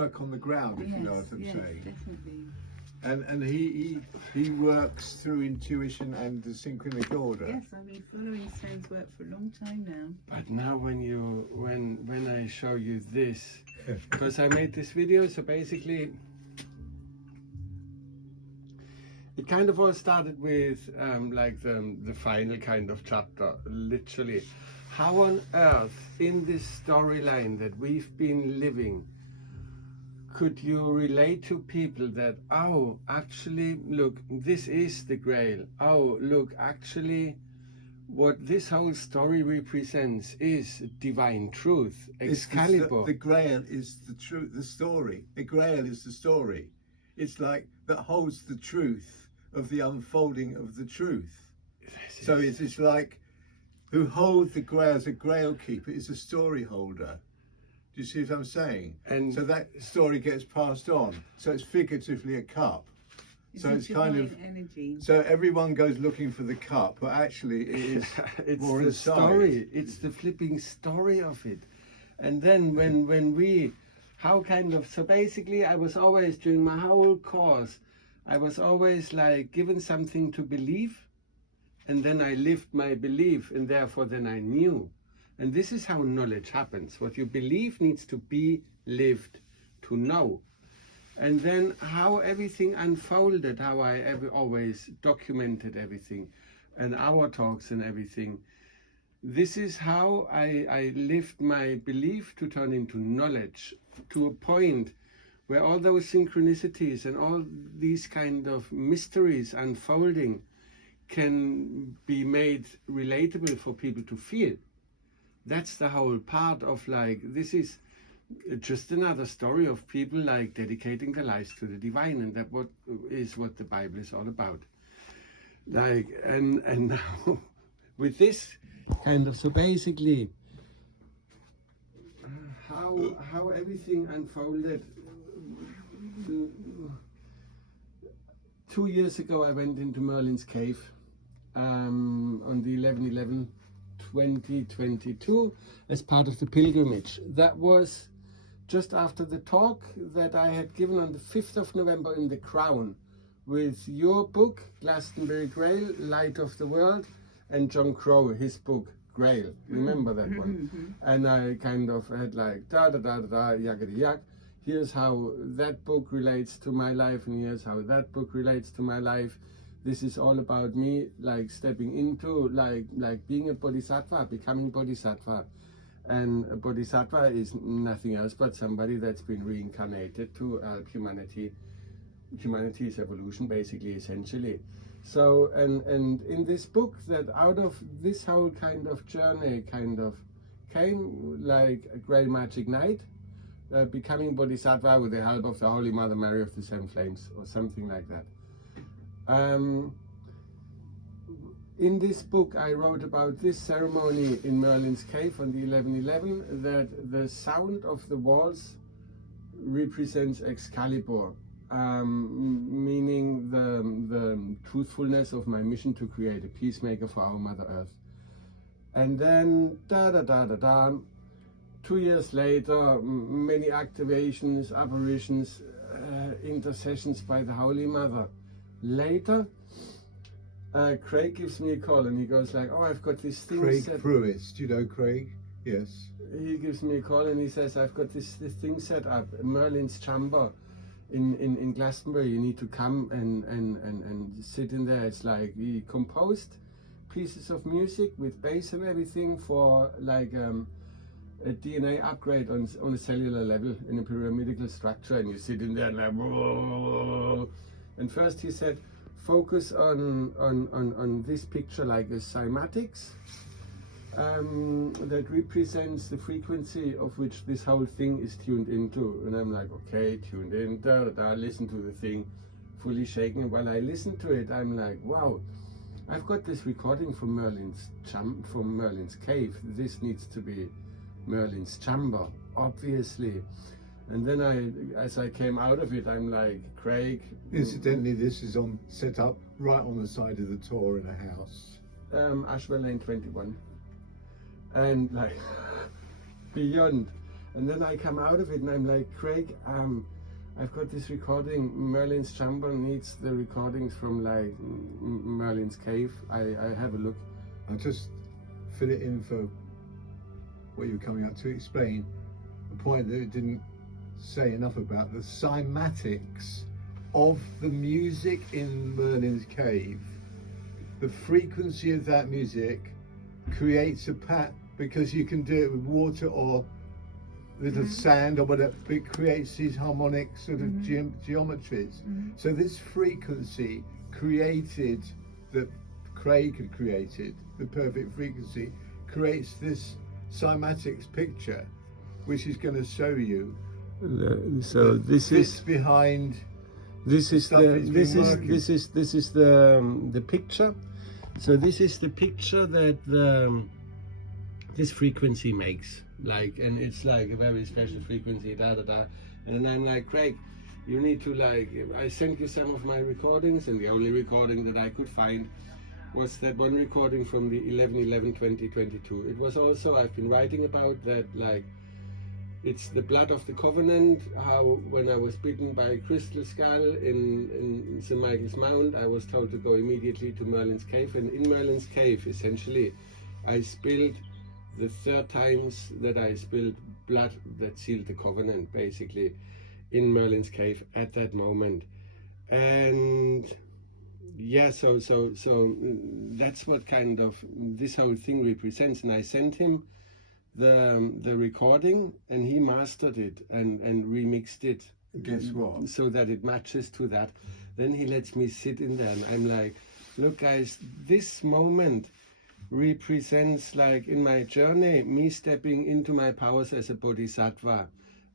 work on the ground, if you know what I'm saying. Definitely. And he works through intuition and the synchronic order. Yes, I've been following Stan's work for a long time now. But now when I show you this, because I made this video, so basically it kind of all started with like the final kind of chapter, literally. How on earth in this storyline that we've been living could you relate to people that, oh, actually, look, this is the Grail. Oh, look, actually, what this whole story represents is divine truth. Excalibur. The Grail is the truth, the story. The Grail is the story. It's like that holds the truth of the unfolding of the truth. So it's like who holds the Grail as a Grail keeper is a story holder. Do you see what I'm saying? And so that story gets passed on. So it's figuratively a cup. So it's kind of energy. So everyone goes looking for the cup, but actually it is it's more the story. It's the flipping story of it. And then when we, how kind of, so basically I was always during my whole course, I was always like given something to believe, and then I lived my belief, and therefore then I knew. And this is how knowledge happens. What you believe needs to be lived to know. And then how everything unfolded, how I always documented everything, and our talks and everything. This is how I lived my belief to turn into knowledge, to a point where all those synchronicities and all these kind of mysteries unfolding can be made relatable for people to feel. That's the whole part of like, this is just another story of people like dedicating their lives to the divine, and that is what the Bible is all about. Like, and now with this kind of, so basically how everything unfolded. 2 years ago I went into Merlin's cave on the 11/11/2022 as part of the pilgrimage. That was just after the talk that I had given on the 5th of November in the Crown with your book, Glastonbury Grail, Light of the World, and John Crow, his book, Grail. Remember that one? And I kind of had like, yakety yak. Here's how that book relates to my life, and here's how that book relates to my life. This is all about me, like stepping into, like being a bodhisattva, becoming bodhisattva. And a bodhisattva is nothing else but somebody that's been reincarnated to help humanity's evolution, basically, essentially. So, and in this book, that out of this whole kind of journey kind of came like a Grail Magic Night, becoming bodhisattva with the help of the Holy Mother Mary of the Seven Flames, or something like that. In this book I wrote about this ceremony in Merlin's cave on the 11/11, that the sound of the walls represents Excalibur, meaning the truthfulness of my mission to create a peacemaker for our Mother Earth. And then 2 years later, many activations, apparitions, intercessions by the Holy Mother. Later, Craig gives me a call and he goes like, oh, I've got this thing Craig set. Pruitt, do you know Craig? Yes. He gives me a call and he says, I've got this thing set up, Merlin's chamber in Glastonbury. You need to come and sit in there. It's like he composed pieces of music with bass and everything for like a DNA upgrade on a cellular level in a pyramidal structure, and you sit in there and like, whoa. And first he said, focus on this picture like a cymatics that represents the frequency of which this whole thing is tuned into. And I'm like, okay, tuned in, listen to the thing, fully shaking. While I listen to it, I'm like, wow, I've got this recording from Merlin's cave. This needs to be Merlin's chamber, obviously. And then as I came out of it, I'm like, Craig. Incidentally, this is set up right on the side of the tour in a house. Ashwell Lane 21. And like, beyond. And then I come out of it and I'm like, Craig, I've got this recording. Merlin's Chamber needs the recordings from like Merlin's Cave. I have a look. I'll just fill it in for what you're coming up to explain the point that it didn't say enough about, the cymatics of the music in Merlin's Cave. The frequency of that music creates a pattern, because you can do it with water or little sand or whatever. It creates these harmonic sort of geometries. So this frequency created, that Craig had created, the perfect frequency, creates this cymatics picture, which is going to show you. So this is behind. This is the picture. So this is the picture that this frequency makes, like, and it's like a very special frequency, da da da. And then I'm like, Craig, you need to, like, I sent you some of my recordings, and the only recording that I could find was that one recording from the 11/11/2022. It was also, I've been writing about that, like, it's the blood of the covenant, how when I was bitten by a crystal skull in St. Michael's Mount, I was told to go immediately to Merlin's Cave. And in Merlin's Cave, essentially, I spilled the 3rd times that I spilled blood that sealed the covenant, basically, in Merlin's Cave at that moment. And yeah, so that's what kind of this whole thing represents. And I sent him the recording, and he mastered it and remixed it. Guess what? So that it matches to that. Then he lets me sit in there, and I'm like, look guys, this moment represents, like, in my journey, me stepping into my powers as a bodhisattva.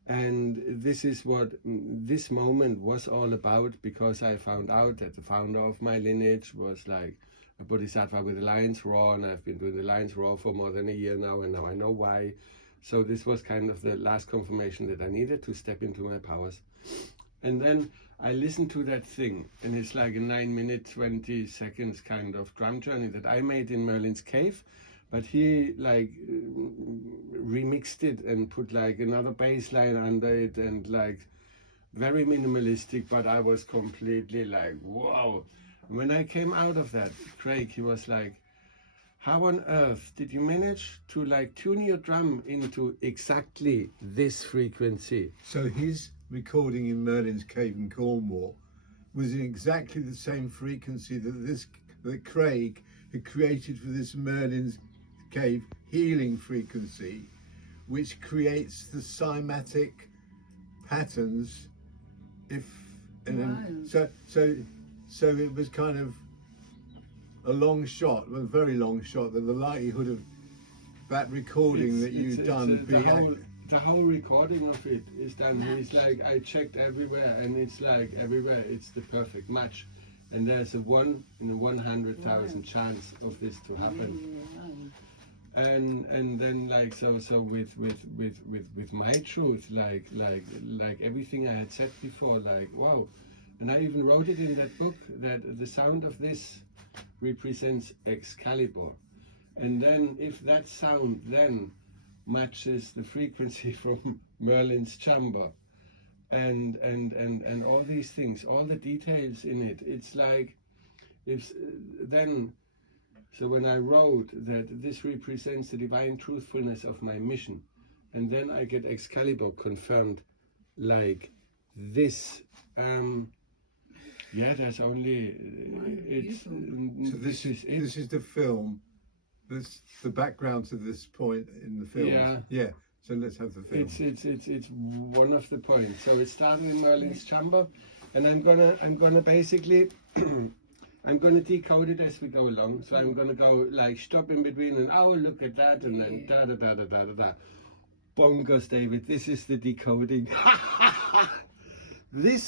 And this is what this moment was all about, because I found out that the founder of my lineage was like a bodhisattva with the lion's roar, and I've been doing the lion's roar for more than a year now, and now I know why. So this was kind of the last confirmation that I needed to step into my powers. And then I listened to that thing, and it's like a 9-minute 20 seconds kind of drum journey that I made in Merlin's Cave, but he like remixed it and put like another bass line under it, and like very minimalistic, but I was completely like, wow. When I came out of that, Craig, he was like, how on earth did you manage to like tune your drum into exactly this frequency? So his recording in Merlin's Cave in Cornwall was in exactly the same frequency that Craig had created for this Merlin's Cave healing frequency, which creates the cymatic patterns. So it was kind of a long shot, a very long shot, that the likelihood of that recording that you've done being the whole recording of it is done. It's like I checked everywhere, and it's like everywhere it's the perfect match, and there's a 1 in a 100,000 chance of this to happen. And then like so with my truth, like everything I had said before, like wow. And I even wrote it in that book that the sound of this represents Excalibur. And then if that sound then matches the frequency from Merlin's Chamber and all these things, all the details in it, it's like, if then, so when I wrote that this represents the divine truthfulness of my mission, and then I get Excalibur confirmed like this, yeah, there's only it's. So this is the film. This the background to this point in the film. Yeah. Yeah. So let's have the film. It's one of the points. So it started in Merlin's Chamber, and I'm gonna basically I'm gonna decode it as we go along. So I'm gonna go like stop in between and oh look at that, and then da da da da da da da. Bonkers, David. This is the decoding. This